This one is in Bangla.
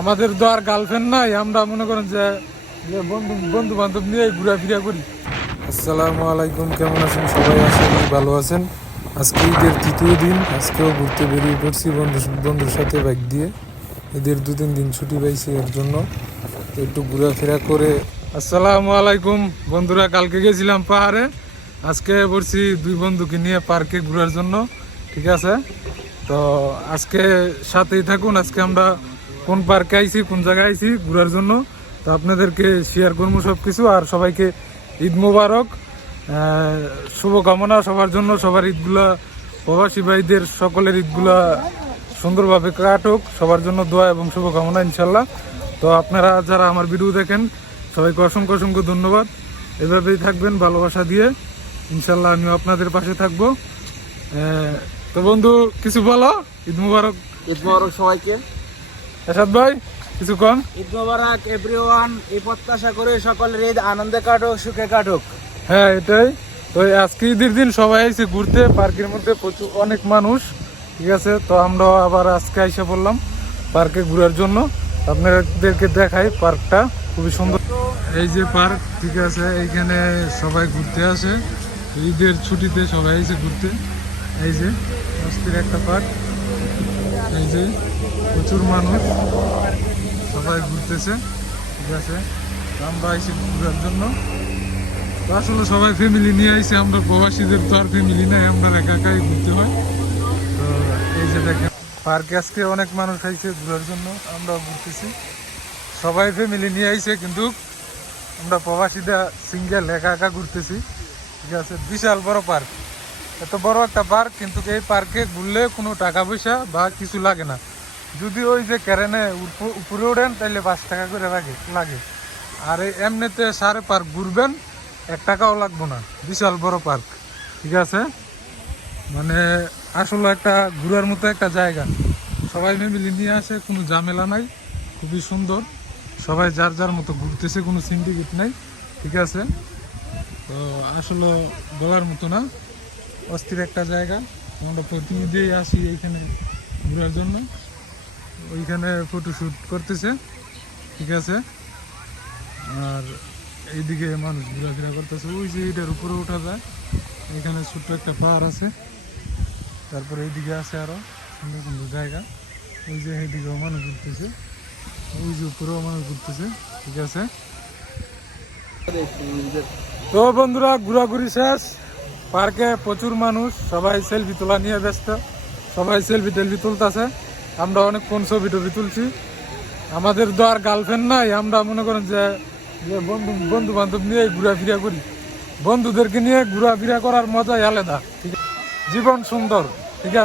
আমাদের তো আর গার্লফ্রেন্ড নাই আমরা মনে করেন যে যে বন্ধু বন্ধু বান্ধব নিয়ে ঘোরাফেরা করি। আসসালামু আলাইকুম কেমন আছেন? সবাই করি ভালো আছেন। আজকে ঈদের তৃতীয় দিন আজকেও ঘুরতে বেরিয়ে পড়ছি বন্ধু বন্ধুর সাথে বাইক দিয়ে। ঈদের দু তিন দিন ছুটি পাইছি এর জন্য। তো একটু ঘোরাফেরা করে আসসালামু আলাইকুম বন্ধুরা কালকে গেছিলাম পাহাড়ে। আজকে পড়ছি দুই বন্ধুকে নিয়ে পার্কে ঘোরার জন্য ঠিক আছে? তো আজকে সাথেই থাকুন আজকে আমরা কোন পার্কে আইছি, কোন জায়গায় আইছি, ঘোরার জন্য। তো আপনাদেরকে শেয়ার করব সব কিছু আর সবাইকে ঈদ মোবারক। শুভকামনা সবার জন্য। সবার ঈদগুলা প্রবাসী ভাইদের সকলের ঈদগুলা সুন্দরভাবে কাটুক। সবার জন্য দোয়া এবং শুভকামনা ইনশাল্লাহ তো আপনারা যারা আমার ভিডিও দেখেন, সবাইকে অসংখ্য অসংখ্য ধন্যবাদ। এভাবেই থাকবেন, ভালোবাসা দিয়ে। ইনশাল্লাহ আমিও আপনাদের পাশে থাকব। তো বন্ধু, কিছু বলো? ঈদ মুবারক। ঈদ মুবারক সবাইকে। এসাদ ভাই কিছু কন ঈদ মোবারক এভরিওয়ান এই প্রত্যাশা করে সকলের ঈদ আনন্দে কাটুক সুখে কাটুক। হ্যাঁ এটাই। তো আজকে ঈদের দিন সবাই এসে ঘুরতে পার্কের মধ্যে প্রচুর অনেক মানুষ ঠিক আছে? তো আমরা আবার আজকে এসে পড়লাম পার্কে ঘোরার জন্য। আপনাদেরকে দেখাই পার্কটা খুবই সুন্দর। এই যে পার্ক ঠিক আছে এইখানে সবাই ঘুরতে আসে। ঈদের ছুটিতে সবাই এসে ঘুরতে। এই যে অস্থির একটা পার্ক। এই যে। প্রচুর মানুষ। সবাই ঘুরতেছে। ঠিক আছে? আমরা এসে ঘুরার জন্য। তো আসলে সবাই ফ্যামিলি নিয়ে আইসে আমরা প্রবাসীদের তো আর ফ্যামিলি নাই, আমরা একা একাই ঘুরতে হয়। তো এই যে দেখেন, পার্কে আজকে অনেক মানুষ আইছে ঘোরার জন্য, আমরাও ঘুরতেছি। সবাই ফ্যামিলি নিয়ে আইছে, কিন্তু আমরা প্রবাসীরা সিঙ্গেল একা একা ঘুরতেছি। ঠিক আছে? বিশাল বড় পার্ক। এত বড় একটা পার্ক, কিন্তু এই পার্কে ঘুরলে কোনো টাকা পয়সা বা কিছু লাগে না। যদি ওই যে ক্যারেনে উপ- উপরে ওঠেন তাহলে পাঁচ টাকা করে লাগে লাগে। আর এমনিতে সারে পার্ক ঘুরবেন, এক টাকাও লাগবো না। বিশাল বড় পার্ক, ঠিক আছে? মানে আসলে একটা ঘোরার মতো একটা জায়গা। সবাই ফ্যামিলি নিয়ে আসে, কোনো ঝামেলা নাই, খুবই সুন্দর। সবাই যার যার মতো ঘুরতেছে, কোনো সিন্ডিকেট নাই, ঠিক আছে? তো আসলে বলার মতো না, অস্থির একটা জায়গা। আমরা প্রতিনিধি আসি এইখানে ঘোরার জন্য। ওইখানে ফটোশ্যুট করতেছে, ঠিক আছে? আর এইদিকে মানুষ ঘোরাফেরা করতেছে, ওই যে এটার উপরে ওঠা যায়, এখানে ছোট্ট একটা পাহাড় আছে। তারপরে এইদিকে আছে আরও সুন্দর সুন্দর জায়গা। ওই যে এইদিকেও মানুষ ঘুরতেছে, ওই যে উপরেও মানুষ ঘুরতেছে, ঠিক আছে? তো বন্ধুরা, ঘোরাঘুরি শেষ। পার্কে প্রচুর মানুষ, সবাই সেলফি তোলা নিয়ে ব্যস্ত, সবাই সেলফি টেলফি তুলতেছে। আমরা অনেক কোন ছবি টবি তুলছি। আমাদের তো আর গার্লফ্রেন্ড নাই, আমরা মনে করেন যে বন্ধু বন্ধু বান্ধব নিয়ে ঘোরাফেরা করি। বন্ধুদেরকে নিয়ে ঘোরাফেরা করার মজাই আলাদা? জীবন সুন্দর, ঠিক আছে?